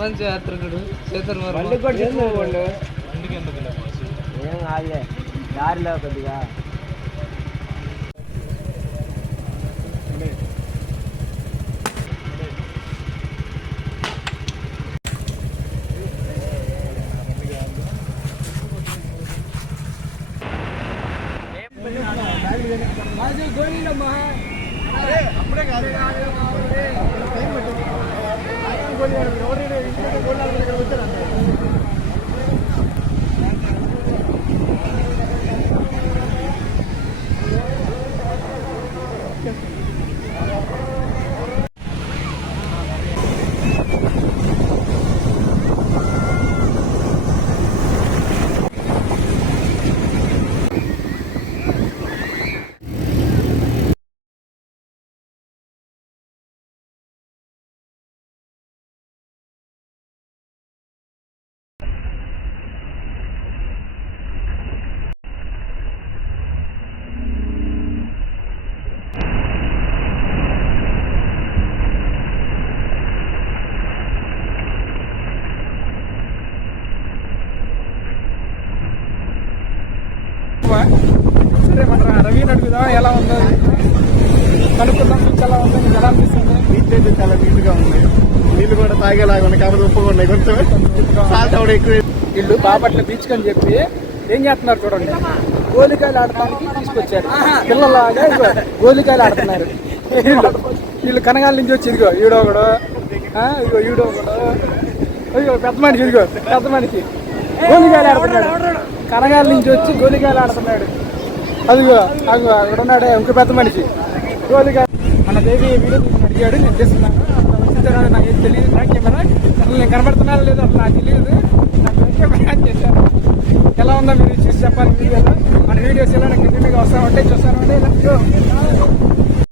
ప్రపంచ యాత్రికుడు చేతులు బండి కూడా చెప్పుకోండి బండికి ఎందుకు ఇలా బాసు? ఏం కాదులే దారిలో కొద్దిగా Okay. సరే మన రవి అడుగుదాం? ఎలా ఉందో? కనుక్కుందాం బీచ్ ఎలా ఉంది? నీకు ఎలా అనిపిస్తుంది? బీచ్ అయితే చాలా నీట్గా ఉంది. నీళ్ళు కూడా తాగేలాగా ఉన్నాయి ఉప్పుగా ఉన్నాయి కొంచెం. సాల్ట్ కూడా ఎక్కువ. వీళ్ళు బాపట్ల బీచ్ అని చెప్పి ఏం చేస్తున్నారు చూడండి. గోలికాయలు ఆడటానికి తీసుకొచ్చారు. పిల్లలాగా గోలికాయలు ఆడుతున్నారు. వీళ్ళు కనగాల నుంచి వచ్చి ఇదిగో ఈడో ఒకడు. ఆ, ఇదిగో ఈడో ఒకడు. ఇదిగో పెద్ద మనిషి ఇదిగో పెద్ద మనిషి. గోలికాయలు ఆడుతున్నాడు. కనగాల నుంచి వచ్చి గోలికాయలు ఆడుతున్నాడు. అదిగో అదిగో అక్కడ ఉన్నాడు ఇంకో పెద్ద మనిషి. గోలికాయ మన దేవి వీడియో అడిగాడు నేను చేస్తున్నాను వచ్చిన తర్వాత నాకు ఏం తెలియదు నా కెమెరా అసలు నేను కనబడుతున్నాను లేదో అసలు నాకు తెలియదు నాకు కెమెరా అని చేశాను ఎలా ఉందో మీరు చూసి చెప్పాలి వీడియోలో. మన వీడియోస్ ఎలా కంటిన్యూగా వస్తా ఉంటాయి చూస్తాను